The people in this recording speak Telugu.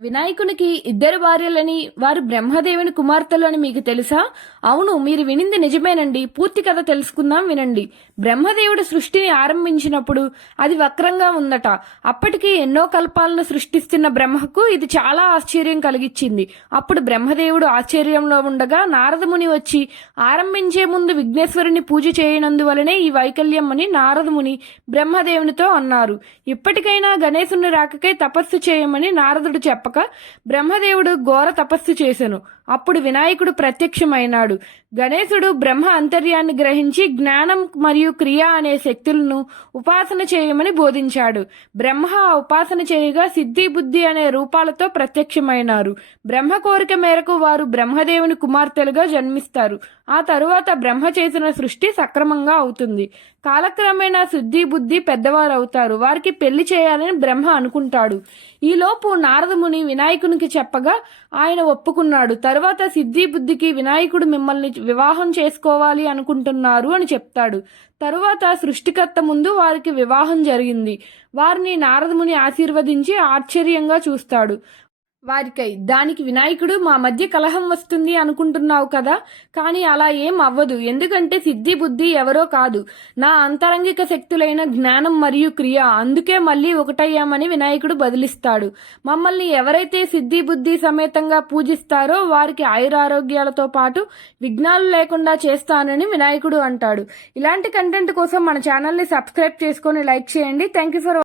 వినాయకునికి ఇద్దరు భార్యలని, వారు బ్రహ్మదేవుని కుమార్తెలు అని మీకు తెలుసా? అవును, మీరు వినింది నిజమేనండి. పూర్తి కథ తెలుసుకుందాం, వినండి. బ్రహ్మదేవుడు సృష్టిని ఆరంభించినప్పుడు అది వక్రంగా ఉందట. అప్పటికి ఎన్నో కల్పాలను సృష్టిస్తున్న బ్రహ్మకు ఇది చాలా ఆశ్చర్యం కలిగించింది. అప్పుడు బ్రహ్మదేవుడు ఆశ్చర్యంలో ఉండగా నారదముని వచ్చి ఆరంభించే ముందు విఘ్నేశ్వరుని పూజ చేయనందువలనే ఈ వైకల్యం అని నారదముని బ్రహ్మదేవునితో అన్నారు. ఇప్పటికైనా గణేశుని రాకకై తపస్సు చేయమని నారదుడు చెప్పగా బ్రహ్మదేవుడు ఘోర తపస్సు చేసెను. అప్పుడు వినాయకుడు ప్రత్యక్షమైనాడు. గణేశుడు బ్రహ్మ అంతర్యాన్ని గ్రహించి జ్ఞానం మరియు క్రియ అనే శక్తులను ఉపాసన చేయమని బోధించాడు. బ్రహ్మ ఆ ఉపాసన చేయగా సిద్ధి బుద్ధి అనే రూపాలతో ప్రత్యక్షమైనారు. బ్రహ్మ కోరిక మేరకు వారు బ్రహ్మదేవుని కుమార్తెలుగా జన్మిస్తారు. ఆ తరువాత బ్రహ్మ చేసిన సృష్టి సక్రమంగా అవుతుంది. కాలక్రమేణా సిద్ధి బుద్ధి పెద్దవారు అవుతారు. వారికి పెళ్లి చేయాలని బ్రహ్మ అనుకుంటాడు. ఈలోపు నారదముని వినాయకునికి చెప్పగా ఆయన ఒప్పుకున్నాడు. తరువాత సిద్ధి బుద్ధికి వినాయకుడు మిమ్మల్ని వివాహం చేసుకోవాలి అనుకుంటున్నారు అని చెప్తాడు. తరువాత సృష్టికర్త ముందు వారికి వివాహం జరిగింది. వారిని నారదముని ఆశీర్వదించి ఆశ్చర్యంగా చూస్తాడు. వారికై దానికి వినాయకుడు, మా మధ్య కలహం వస్తుంది అనుకుంటున్నావు కదా, కానీ అలా ఏం అవ్వదు. ఎందుకంటే సిద్ధి బుద్ధి ఎవరో కాదు, నా అంతరంగిక శక్తులైన జ్ఞానం మరియు క్రియ. అందుకే మళ్ళీ ఒకటయ్యామని వినాయకుడు బదిలిస్తాడు. మమ్మల్ని ఎవరైతే సిద్ధి బుద్ధి సమేతంగా పూజిస్తారో వారికి ఆయురారోగ్యాలతో పాటు విఘ్నాలు లేకుండా చేస్తానని వినాయకుడు అంటాడు. ఇలాంటి కంటెంట్ కోసం మన ఛానల్ని సబ్స్క్రైబ్ చేసుకొని లైక్ చేయండి. Thank you for